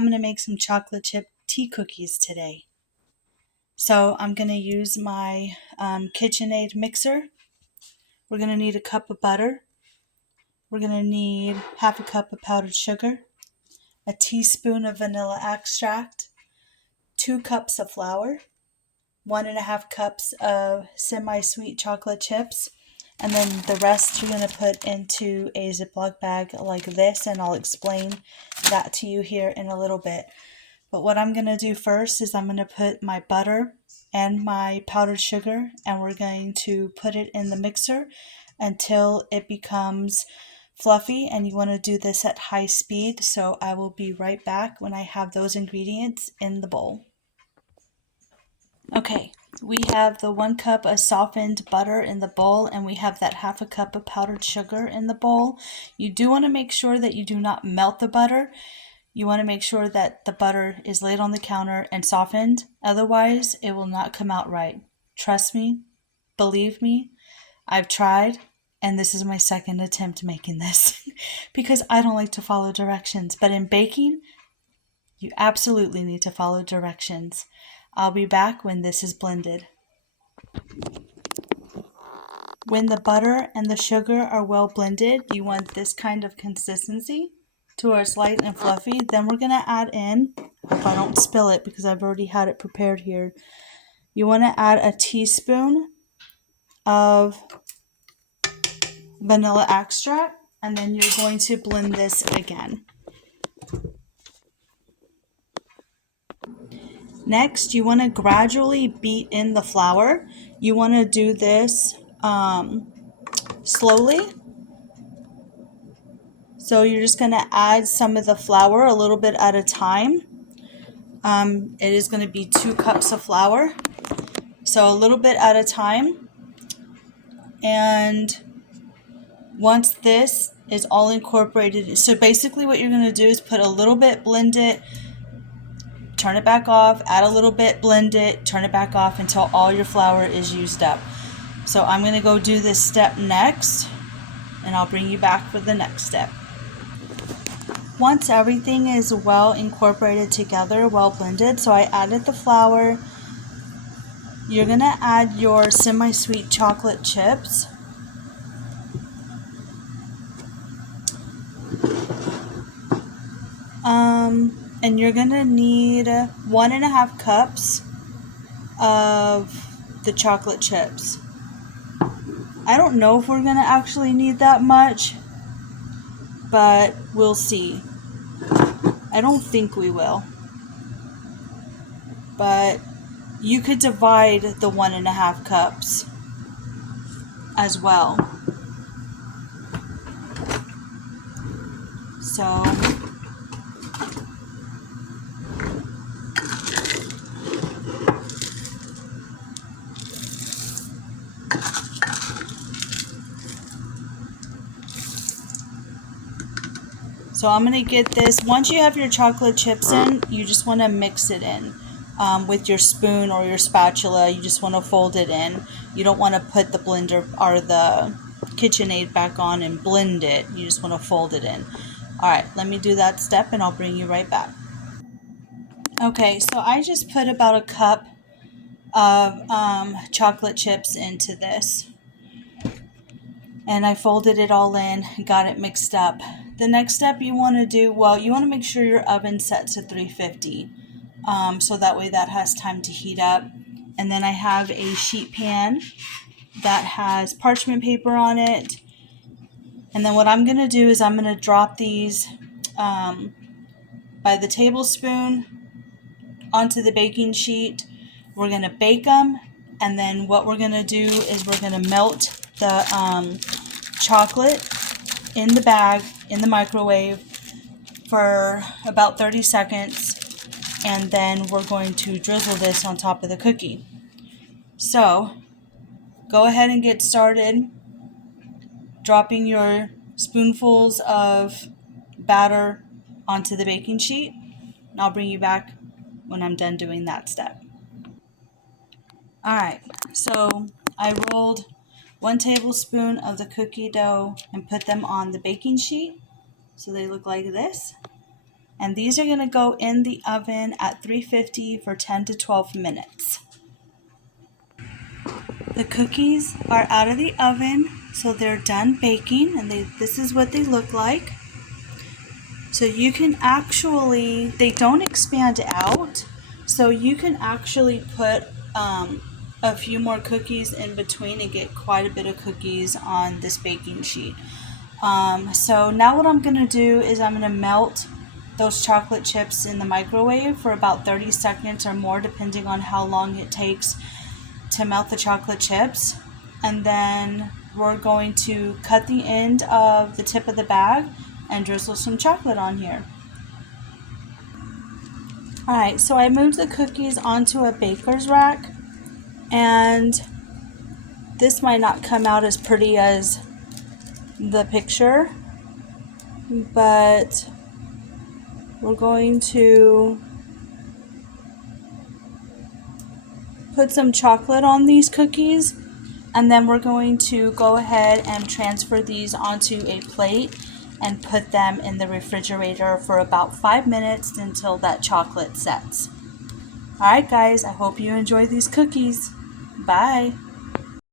I'm going to make some chocolate chip tea cookies today. So I'm going to use my KitchenAid mixer. We're going to need a cup of butter. We're going to need half a cup of powdered sugar, a teaspoon of vanilla extract, 2 cups of flour, 1.5 cups of semi-sweet chocolate chips, and then the rest you're going to put into a Ziploc bag like this, and I'll explain that to you here in a little bit. But what I'm going to do first is I'm going to put my butter and my powdered sugar, and we're going to put it in the mixer until it becomes fluffy, and you want to do this at high speed. So I will be right back when I have those ingredients in the bowl. Okay, we have the 1 cup of softened butter in the bowl, and we have that half a cup of powdered sugar in the bowl. You do want to make sure that you do not melt the butter. You want to make sure that the butter is laid on the counter and softened. Otherwise, it will not come out right. Trust me, believe me, I've tried, and this is my second attempt making this because I don't like to follow directions. But in baking, you absolutely need to follow directions. I'll be back when this is blended. When the butter and the sugar are well blended, you want this kind of consistency to where it's light and fluffy. Then we're going to add in, if I don't spill it because I've already had it prepared here, you want to add a teaspoon of vanilla extract, and then you're going to blend this again. Next, you want to gradually beat in the flour. You want to do this slowly. So you're just going to add some of the flour a little bit at a time. It is going to be 2 cups of flour. So a little bit at a time. And once this is all incorporated, so basically what you're going to do is put a little bit, blend it, turn it back off, add a little bit, blend it, turn it back off until all your flour is used up. So I'm going to go do this step next, and I'll bring you back for the next step. Once everything is well incorporated together, well blended, so I added the flour, you're going to add your semi-sweet chocolate chips. And you're going to need 1.5 cups of the chocolate chips. I don't know if we're going to actually need that much, but we'll see. I don't think we will. But you could divide the 1.5 cups as well. So I'm going to get this. Once you have your chocolate chips in, you just want to mix it in with your spoon or your spatula. You just want to fold it in. You don't want to put the blender or the KitchenAid back on and blend it. You just want to fold it in. Alright, let me do that step and I'll bring you right back. Okay, so I just put about a cup of chocolate chips into this. And I folded it all in, got it mixed up. The next step you want to do, well, you want to make sure your oven's set to 350. So that way that has time to heat up. And then I have a sheet pan that has parchment paper on it. And then what I'm going to do is I'm going to drop these by the tablespoon onto the baking sheet. We're going to bake them. And then what we're going to do is we're going to melt the chocolate in the bag in the microwave for about 30 seconds. And then we're going to drizzle this on top of the cookie. So go ahead and get started dropping your spoonfuls of batter onto the baking sheet. And I'll bring you back when I'm done doing that step. Alright, so I rolled 1 tablespoon of the cookie dough and put them on the baking sheet. So they look like this. And these are going to go in the oven at 350 for 10 to 12 minutes. The cookies are out of the oven, so they're done baking, and this is what they look like. So you can actually, they don't expand out, so you can actually put a few more cookies in between and get quite a bit of cookies on this baking sheet. So now what I'm going to do is I'm going to melt those chocolate chips in the microwave for about 30 seconds or more, depending on how long it takes to melt the chocolate chips. And then we're going to cut the end of the tip of the bag and drizzle some chocolate on here. Alright, so I moved the cookies onto a baker's rack, and this might not come out as pretty as the picture, but we're going to put some chocolate on these cookies, and then we're going to go ahead and transfer these onto a plate and put them in the refrigerator for about 5 minutes until that chocolate sets. Alright guys, I hope you enjoy these cookies. Bye!